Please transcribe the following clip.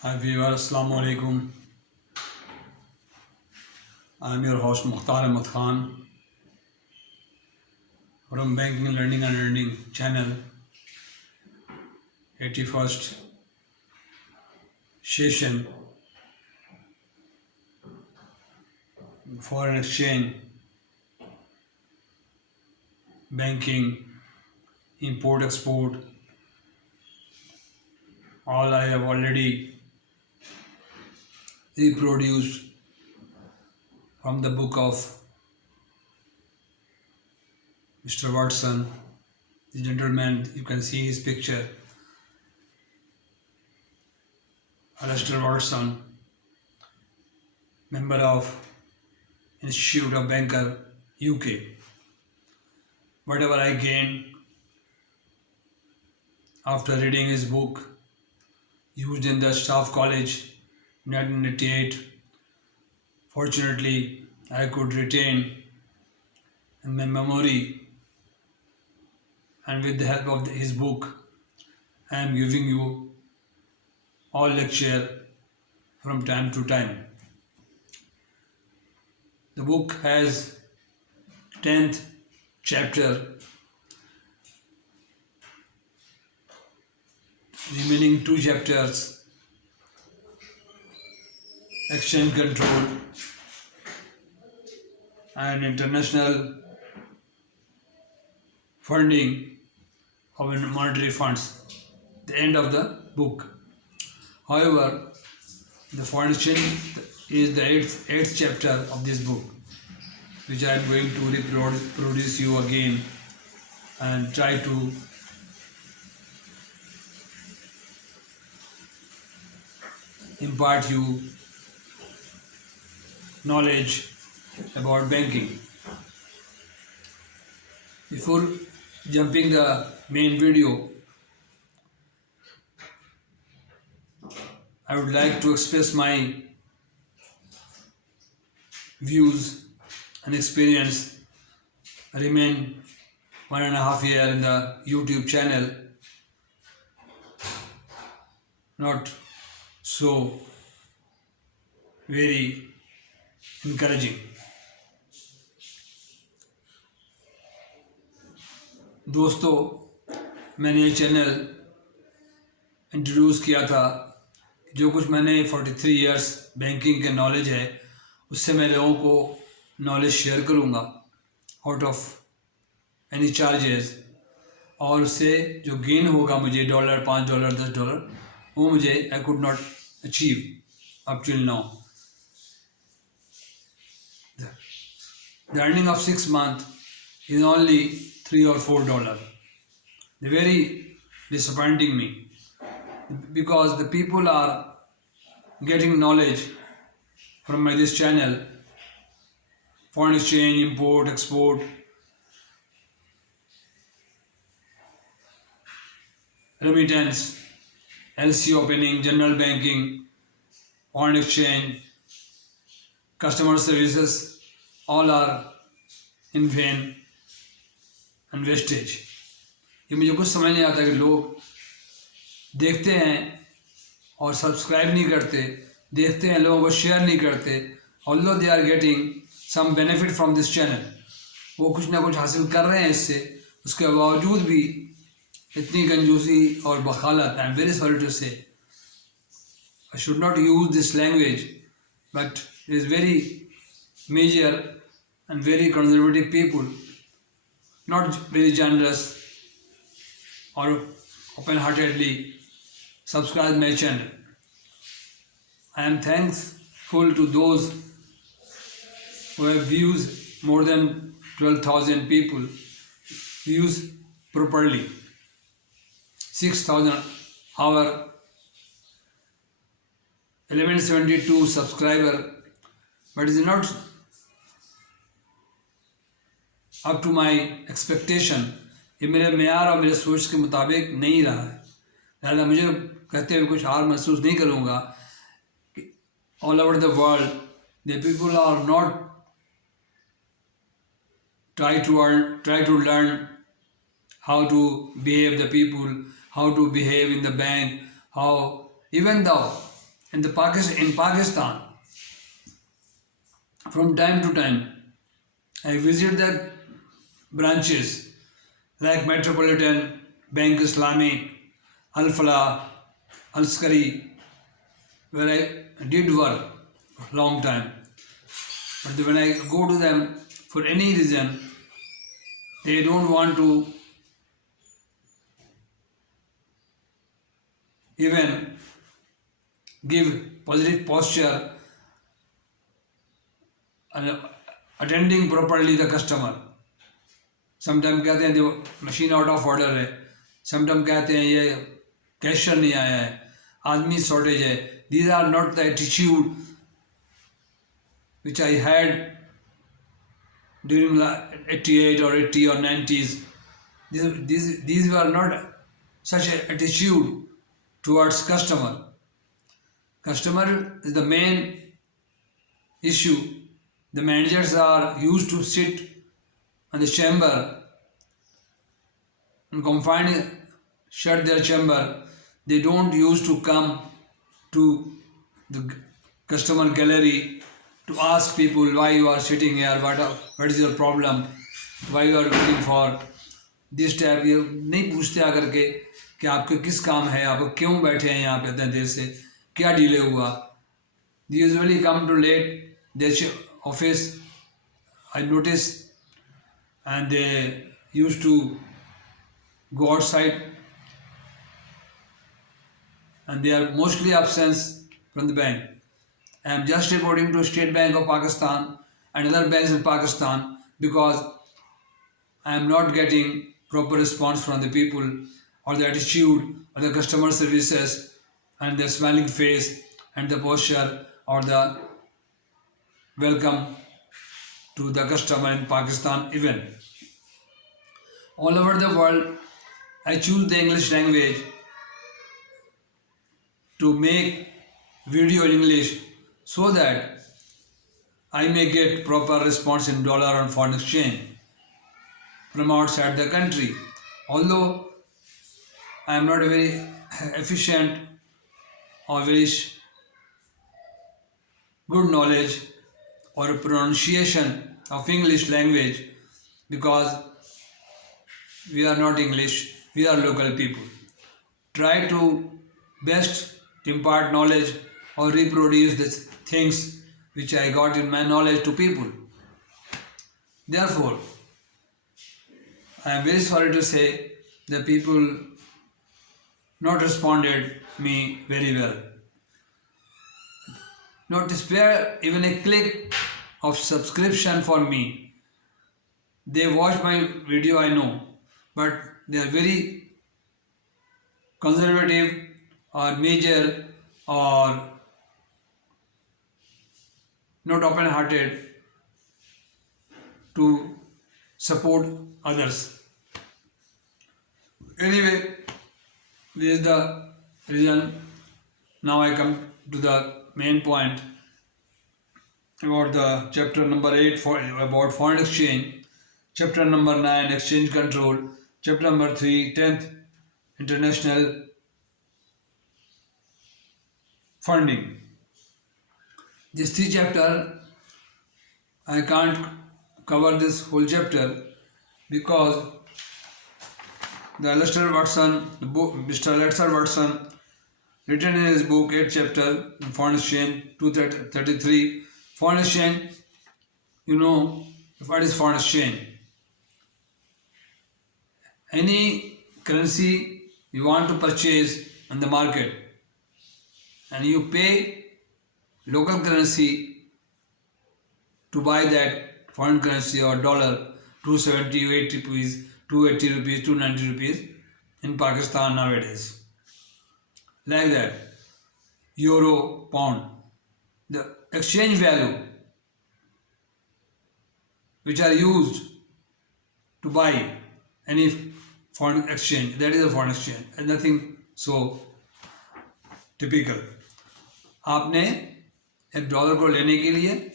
Hi viewers, Assalamu alaikum. I am your host Mukhtar Ahmed Khan from Banking, Learning and Earning channel, 81st Session, Foreign Exchange, Banking, Import Export. All I have already reproduced from the book of Mr. Watson, the gentleman. You can see his picture, Alasdair Watson, member of Institute of Banker, UK. Whatever I gained after reading his book, used in the staff college 1988, fortunately I could retain in my memory, and with the help of his book I am giving you all lecture from time to time. The book has 10th chapter, remaining 2 chapters, exchange control and international funding of monetary funds, the end of the book. However, the foreign exchange is the 8th chapter of this book, which I am going to reproduce you again and try to impart you knowledge about banking. Before jumping the main video, I would like to express my views and experience. I remain 1.5 years in the YouTube channel, not so very encouraging. दोस्तों, मैंने ये channel introduce किया था, जो कुछ मैंने 43 years banking के knowledge है उससे मैं लोगों को नॉलेज शेयर करूँगा आउट ऑफ एनी चार्जेस, और उससे जो गेन होगा मुझे $1, $5, $10, वो मुझे I could not achieve up till now. The earning of 6 months is only $3 or $4. They're very disappointing me, because the people are getting knowledge from this channel, foreign exchange, import, export, remittance, LC opening, general banking, foreign exchange, customer services, all are in vain and vestige. ये मुझे कुछ समझ नहीं आता कि लोग देखते हैं और सब्सक्राइब नहीं करते, देखते हैं लोगों को शेयर नहीं करते, although they are getting some benefit from this channel, वो कुछ ना कुछ हासिल कर रहे हैं इससे, उसके बावजूद भी इतनी कंजूसी और बखालत. I am very sorry to say, I should not use this language, but it is very major and very conservative people, not very generous or open-heartedly subscribe my channel. I am thankful to those who have views, more than 12,000 people views properly, 6,000 our 1172 subscriber, but it is not up to my expectation. ये मेरे मेयार और मेरे सोच के मुताबिक नहीं रहा है. लिहाजा मुझे कहते हुए कुछ हार महसूस नहीं करूँगा कि all over the world the people are not try to learn how to behave the people, how to behave in the bank, how even though in Pakistan, from time to time, I visit the branches like Metropolitan, Bank Islamic, Al Falah, Al Skari, where I did work long time. But when I go to them for any reason, they don't want to even give positive posture and attending properly the customer. Sometimes कहते हैं देखो machine out of order है, sometime कहते हैं ये cashier नहीं आया है, आदमी शॉर्टेज है. These are not the attitude which I had during 88 or 80 or 90s. These were not such an attitude towards customer. Customer is the main issue. The managers are used to sit in the chamber and confined, shut their chamber. They don't used to come to the customer gallery to ask people why you are sitting here, what is your problem, why you are looking for this type. ये नहीं पूछते आकर के कि आपके किस काम है, आप क्यों बैठे हैं यहाँ पे इतने देर से, क्या डिले हुआ. They usually come to late their office, I notice, and they used to go outside and they are mostly absent from the bank. I am just reporting to State Bank of Pakistan and other banks in Pakistan because I am not getting proper response from the people, or the attitude or the customer services and the smiling face and the posture or the welcome to the customer in Pakistan even. All over the world, I choose the English language to make video in English so that I may get proper response in dollar and foreign exchange from outside the country. Although I am not very efficient or very good knowledge or pronunciation of English language, because we are not English, we are local people. Try to best impart knowledge or reproduce the things which I got in my knowledge to people. Therefore, I am very sorry to say the people not responded me very well. Not to spare even a click of subscription for me. They watch my video, I know, but they are very conservative or major or not open-hearted to support others. Anyway, this is the reason. Now I come to the main point about the chapter number 8 about foreign exchange, chapter number 9 exchange control, chapter number 3 10th international funding. These 3 chapters I can't cover this whole chapter because the Alasdair Watson, the book, Mr. Alasdair Watson, written in his book 8th chapter, Foreign Exchange 233. Foreign exchange, you know what is foreign exchange? Any currency you want to purchase on the market and you pay local currency to buy that foreign currency or dollar, 270, 80 rupees, 280 rupees, 290 rupees in Pakistan nowadays. Like that. Euro, pound. The exchange value which are used to buy any foreign exchange, that is a foreign exchange and nothing so typical. आपने $1 को लेने के लिए